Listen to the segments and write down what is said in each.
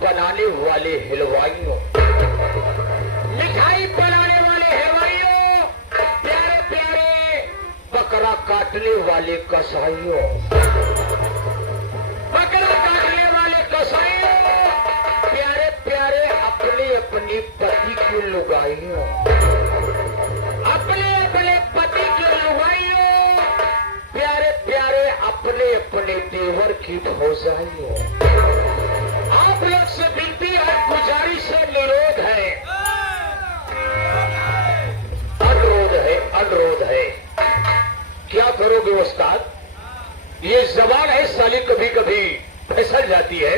बनाने वाले हलवाइयों, मिठाई बनाने वाले हलवाइयों, प्यारे प्यारे बकरा काटने वाले कसाईयों, बकरा काटने वाले कसाईयों, प्यारे प्यारे अपने अपने पति की लुगाइयों, अपने अपने पति की लुगाइयों, प्यारे प्यारे अपने अपने देवर की भौजाइयों, आप लोग से विनती और गुजारिश है, निरोध है, अनुरोध है। क्या करोगे उस्ताद? ये जबान है साली कभी कभी फिसल जाती है।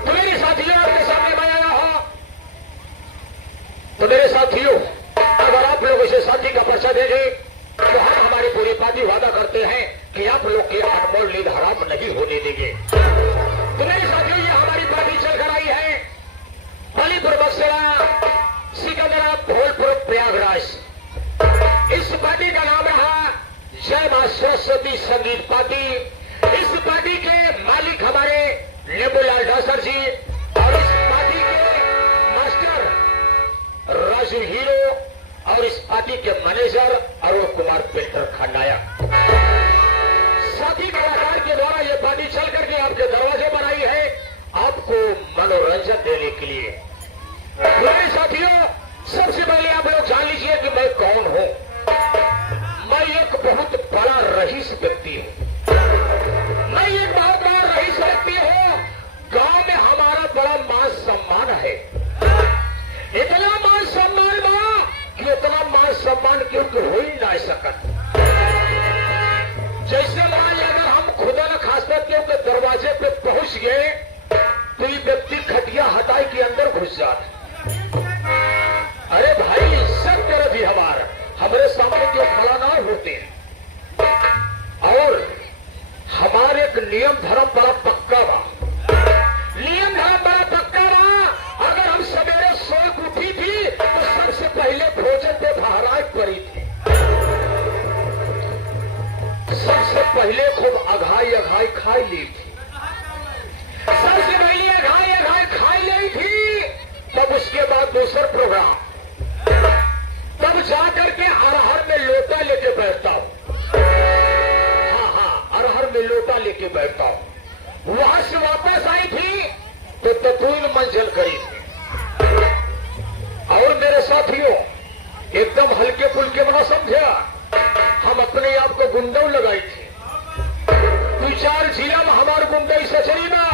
तो मेरे साथियों, आपके सामने मैं आया हूं, तो मेरे साथियों, अगर आप लोग इसे साथी का पर्चा देंगे तो हम हमारी पूरी पार्टी वादा करते हैं कि आप लोग के अनमोल नींद हराम नहीं होने देंगे। तो मेरे साथियों, ये हमारी पार्टी चलकर आई है अलीपुर बक्सरा, सिकंदरा, धौलपुर, प्रयागराज। इस पार्टी का नाम रहा जय मां सरस्वती संगीत पार्टी। इस पार्टी के मालिक हमारे नेबूलाल दासर जी और इस पार्टी के मास्टर राजू हीरो और इस पार्टी के मैनेजर अरुण कुमार पेंटर खंडायक। साथी कलाकार के द्वारा यह पार्टी चल करके आपके दरवाजे पर आई है, आपको मनोरंजन देने के लिए। मेरे साथियों, सबसे पहले आप लोग जान लीजिए कि मैं कौन हूं। मैं एक बहुत बड़ा रईस व्यक्ति हूं। मैं एक बहुत बड़ा रईस व्यक्ति हूं। गांव में हमारा बड़ा मान सम्मान है। इतना मान सम्मान बा कि उतना मान सम्मान क्योंकि हो ही ना सकत। जैसे मान लिया अगर हम खुदा न खास्ता के दरवाजे पे पहुंच गए तो ये व्यक्ति खटिया हटाई के अंदर घुस जाता। अरे भाई, सब तरह भी हमारे सामने क्यों खड़ा ना होते हैं। और हमारे एक नियम धर्म बड़ा पक्का बा, नियम धर्म बड़ा पक्का बा। अगर हम सवेरे सोच उठी थी तो सबसे पहले भोजन पे बहराए पड़ी थी। सबसे पहले खूब अघाई अघाई खाई ली थी। सबसे पहले अघाई अघाई खाई ली थी। तब उसके बाद दूसरा प्रोग्राम, तब जाकर के अरहर में लोटा लेके बैठता हूं। हाँ, अरहर में लोटा लेके बैठता हूं। वहां से वापस आई थी तो ततुल मंजल करी थी। और मेरे साथियों, एकदम हल्के फुल्के बना समझा, हम अपने आप को गुंडा लगाई थी। 2-4 जिला में हमारे गुंडा से चली ना,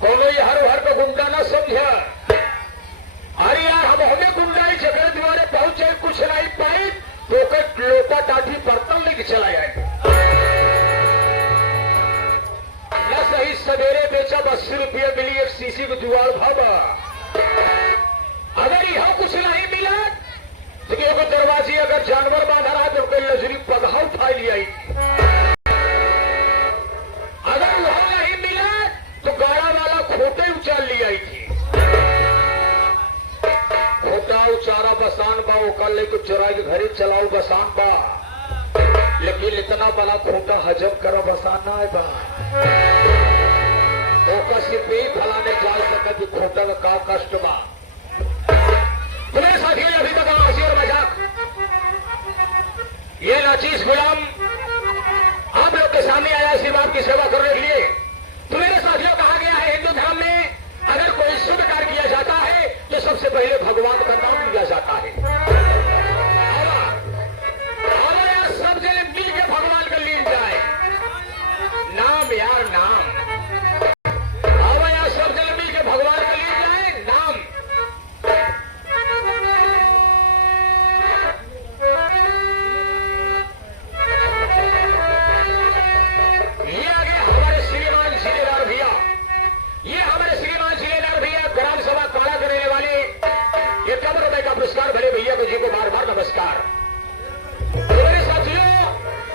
कोनो ये हर का गुंडा ना समझा। अरे यार, हम हमें गुंडाई जगह द्वारे पहुंचे, कुछ नहीं पाए तो लोटा टाटी बर्तन लेके चला जाएगा। या सही सवेरे बेचा 80 रुपया मिली एक सीसी को जुआड़ भावा। अगर यहां कुछ नहीं मिला तो क्योंकि दरवाजे अगर जानवर बांधा रहा तो कोई लजरी पगहा उठा लिया। अगर वहां नहीं मिला तो गाड़ा वाला खोटे उचाल लिया थी। खोटा उचारा बसान बा, ओकर लेके चुराई घरे चलाओ बसान बा, लेकिन इतना बड़ा खोटा हजम करो बसान ना है बा। ओका सिर्फ ही फलाने जाल सकत कि खोटा का कष्ट बा। तुम्हें साथियों, अभी तक हंसी और मजाक, ये नाचीज गुलाम आप लोग के सामने आया सिर्फ आपकी सेवा करने के लिए। तो मेरे साथियों, कहा गया है हिंदू धर्म में अगर कोई शुभ कार्य किया जाता है तो सबसे पहले भगवान का नाम लिया जाता है। यार, सब जने मिल के भगवान का लीन जाए। नाम यार, नाम। यार, सब जने मिल के भगवान का लीन जाए। नाम। ये आगे हमारे श्रीमान जिलेदार भैया, ये हमारे श्रीमान जिलेदार भैया ग्राम सभा काला करने वाले, ये कम रुपए का पुरस्कार भरे भैया को जी को बार बार नमस्कार। तो मेरे साथियों,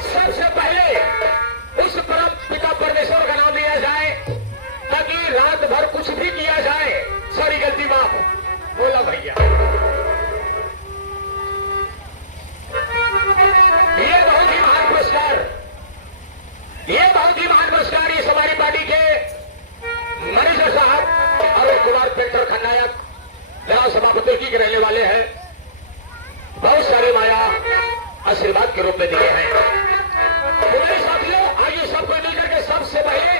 सबसे पहले उस परम पिता परमेश्वर का नाम लिया जाए ताकि रात भर कुछ भी किया जाए, सारी गलती माफ। बोला भैया, ये बहुत ही महान पुरस्कार, ये बहुत ही महान पुरस्कार इस हमारी पार्टी के मैनेजर साहब अरुण कुमार पेंटर खन्नायक ग्राम सभापति की रहने वाले हैं, बहुत सारे माया आशीर्वाद के रूप में दिए हैं। तो मेरे साथियों, आइए सबको मिलकर के सबसे पहले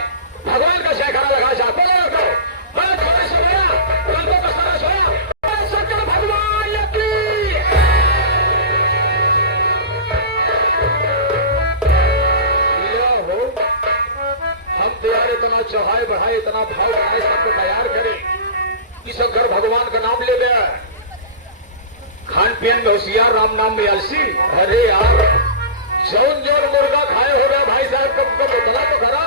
भगवान का जयकारा लगा जा। बड़े थोड़े से बोला, गलतों का सारा सुना, शंकर भगवान की। हो हम तैयार इतना चढ़ाए बढ़ाए, इतना भाव बढ़ाए, सबको तैयार करें कि शंकर भगवान का नाम ले गया। खान पीन में होशियार, राम नाम में अलसी। अरे यार, जौन जौन मुर्गा खाए हो गया भाई साहब, कब कब उतला तो करा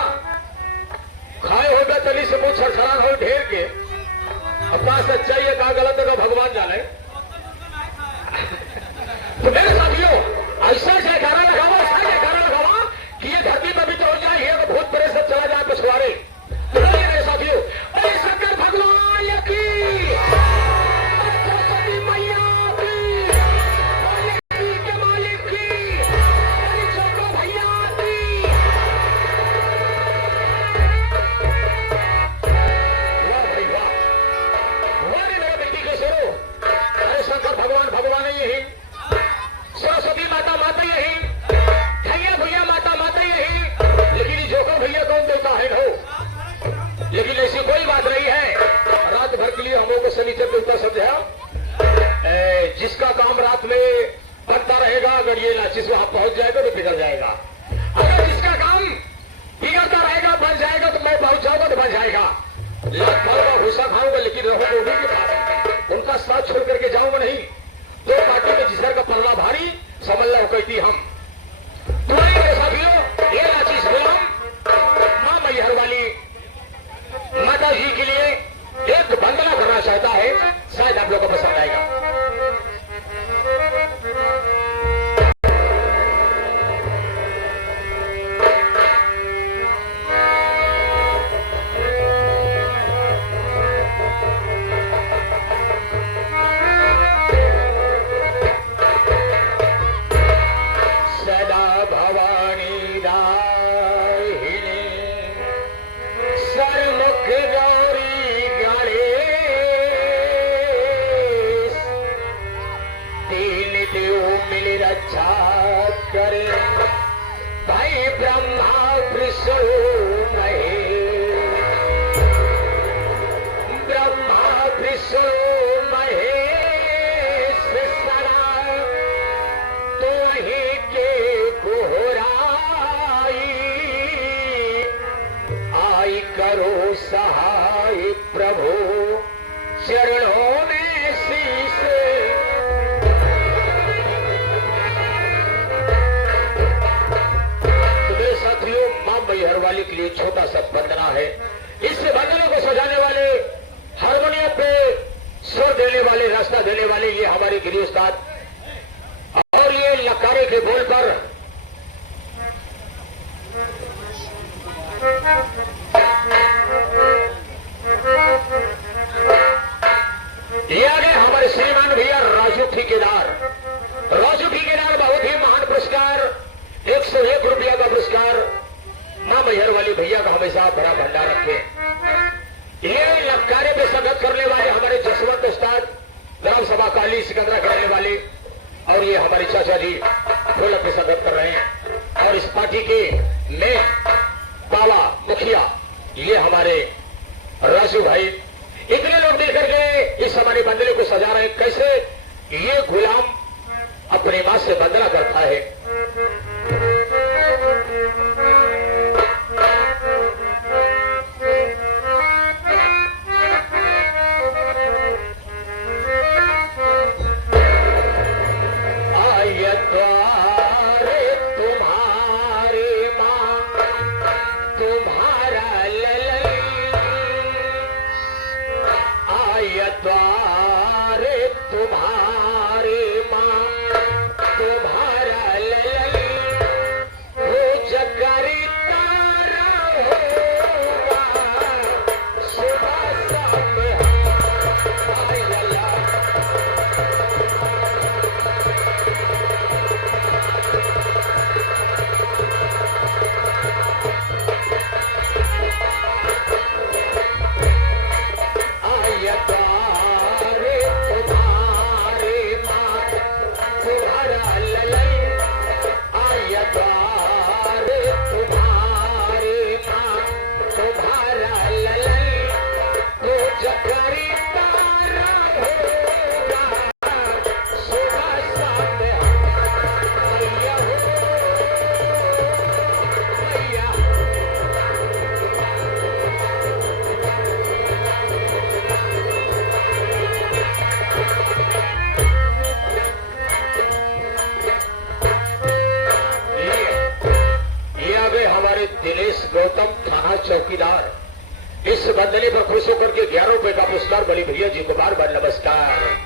खाए हो गया, तली से मुंह छड़छड़ा हो ढेर के। अपना सच्चाई है, कहा गलत है, भगवान जाने। तो मेरे साथियों, ऐसा जयकारा लगाओ, ऐसा जयकारा लगाओ कि ये धरती पर भी तो हो जाए, ये भूत प्रेत सब चला जाए पिछवाड़े। तो मेरे साथियों, अरे शंकर भगवान की, सरस्वती मैया की, के मालिक की, चौको भैया की। वाह भाई वाह, वाह रे मेरे बेटी के शेरो। अरे शंकर भगवान भगवान यही, सरस्वती माता माता यही, भैया भैया माता माता यही, लेकिन जोकर भैया कौन देता है हो। लेकिन ऐसी कोई बात नहीं है। रात भर के लिए हम लोग को शनिचर देवता समझा, जिसका काम रात में बनता रहेगा, अगर ये लाचिस वहां पहुंच जाएगा तो बिगड़ जाएगा। अगर जिसका काम बिगड़ता रहेगा, बन जाएगा, तो मैं पहुंच जाऊंगा तो बन जाएगा। लाख का भूसा खाऊंगा, लेकिन रहूंगा उन्हीं के पास, उनका साथ छोड़ करके जाऊंगा नहीं। दो पार्टी में जिसर का पल्ला भारी, समझ लो कहती हम। तुम्हारे मेरे साथियों, ये लाचिस गुलाम मां मैहर वाली माता जी के लिए एक वंदना करना चाहता है, शायद आप लोगों को पसंद आएगा। सदा भवानी दाहिनी सरमुख गौरी गणेश, तीन देव मिल रक्षा करे, भाई ब्रह्मा विष्णु महेश। ब्रह्मा विष्णु महेश सदा तो ही के गोहराई, आई करो सहाय प्रभु चरणों में शीश। तो मेरे साथियों, मां मैहर वाली के लिए छोटा सा वंदना है। इस वंदना को सजाने वाले, हारमोनियम पे स्वर देने वाले, रास्ता देने वाले, ये हमारे गिरी उस्ताद, और ये लकारे के बोल पर ये आ गए हमारे श्रीमान भैया राजू ठेकेदार। राजू ठेकेदार बहुत ही महान पुरस्कार, 101 रुपया का पुरस्कार मां मैहर वाली भैया का हमेशा बड़ा भंडार रखे। ये लकारे पे संगत करने वाले हमारे जसवंत उस्ताद, ग्राम सभा काली सिकंदरा करने वाले, और ये हमारे चाचा जी ढोलक पे संगत कर रहे हैं। और इस पार्टी के में बाबा मुखिया, ये हमारे राजू भाई, इतने लोग मिलकर के इस हमारे बंदले को सजा रहे हैं। कैसे ये गुलाम अपने मां से वंदना करता है। द्वारे तुम्हारे मां तुम्हारा ललन हो जगरी तारा होगा सुबह शाम लला। एस गौतम थाना चौकीदार इस बंदने पर खुश होकर के 11 रुपए का पुरस्कार बड़े भैया जी को बार बार नमस्कार।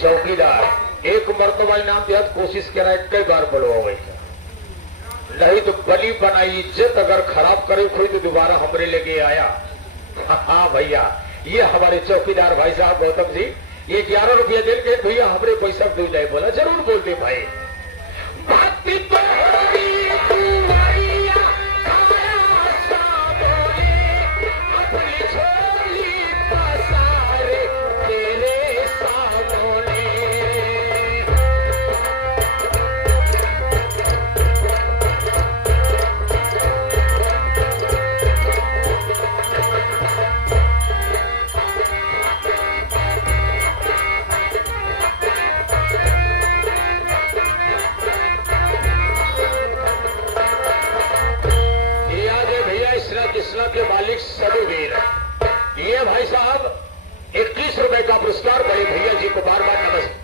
चौकीदार एक मरतबा इनाम दिया कोशिश करा कई बार बड़ो हो गई नहीं तो बली बनाई इज्जत अगर खराब करे कोई तो दोबारा हमरे लेके आया। हाँ भैया ये हमारे चौकीदार भाई साहब गौतम जी ये 11 रुपया दे के भैया हमरे पैसा दे जाए बोला जरूर बोलते भाई। के मालिक सभी वीर ये भाई साहब 21 रुपए का पुरस्कार बड़े भैया जी को बार बार नमस्कार।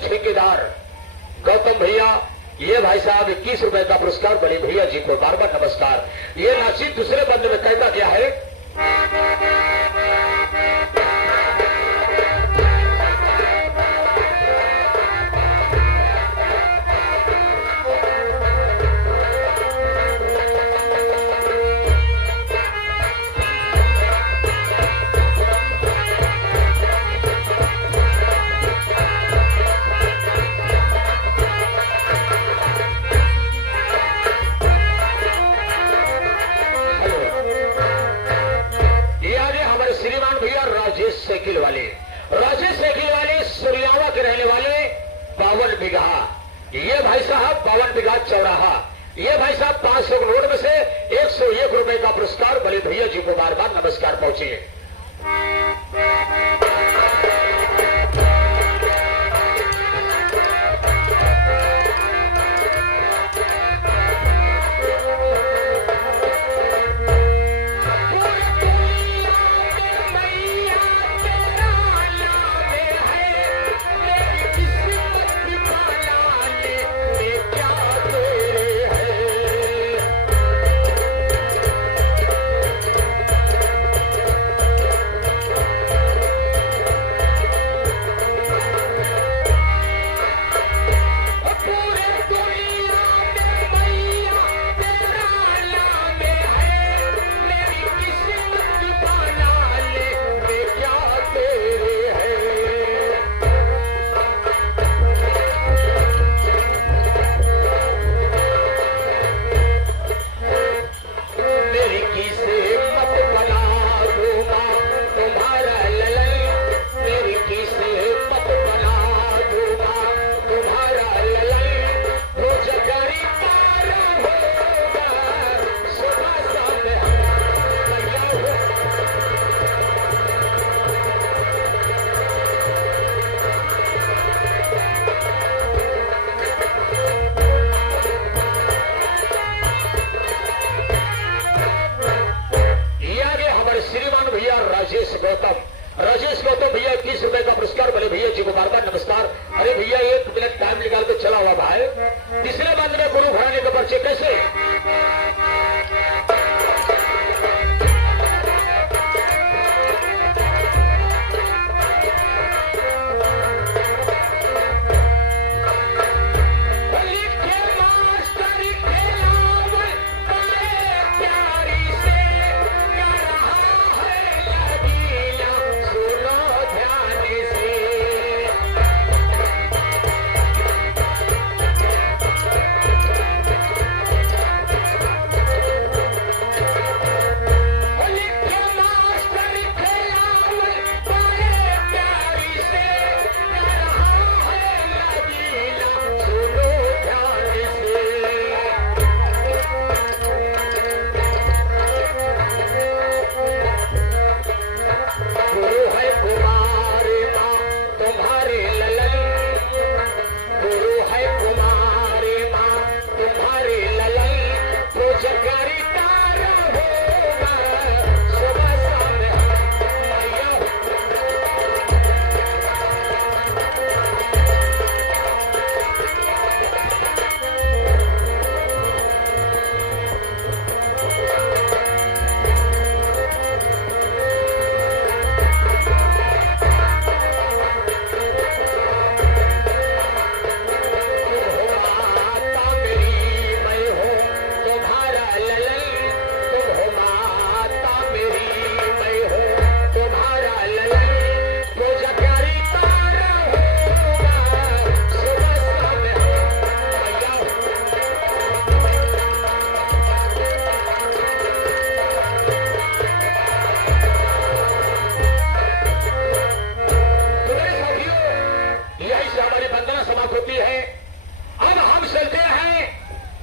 ठेकेदार गौतम भैया ये भाई साहब 21 रुपए का पुरस्कार बड़े भैया जी को बार बार नमस्कार। ये राशि दूसरे बंद में कहता क्या है राजेश साइकिल वाले सुरियावा के रहने वाले 52 बीघा ये भाई साहब 52 बीघा चौराहा ये भाई साहब 500 करोड़ में से 101 रुपए का पुरस्कार बड़े भैया जी को बार बार नमस्कार पहुंचे।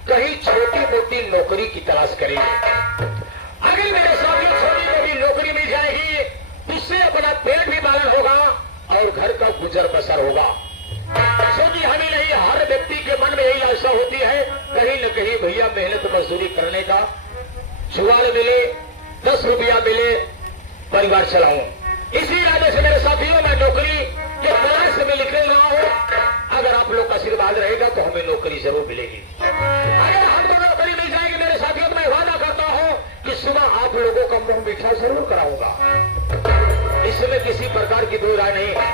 कहीं छोटी मोटी नौकरी की तलाश करेंगे। अगर मेरे साथियों छोटी मोटी नौकरी मिल जाएगी, उससे अपना पेट भी पालन होगा और घर का गुजर बसर होगा। क्योंकि हमें नहीं, हर व्यक्ति के मन में यही आशा होती है कहीं न कहीं भैया मेहनत मजदूरी करने का जुगाड़ मिले, 10 रुपया मिले, परिवार चलाऊं। इसी इरादे से मेरे साथियों मैं नौकरी के तलाश में निकल रहा हूं। अगर आप लोग का आशीर्वाद रहेगा तो हमें नौकरी जरूर मिलेगी। अगर हमको नौकरी मिल जाएगी मेरे साथियों तो मैं वादा करता हूं कि सुबह आप लोगों का मुंह मीठा जरूर कराऊंगा। इसमें किसी प्रकार की दो राय नहीं है।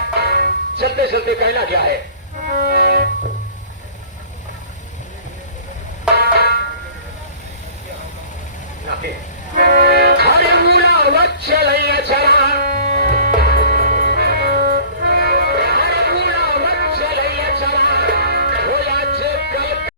चलते चलते कहना क्या है,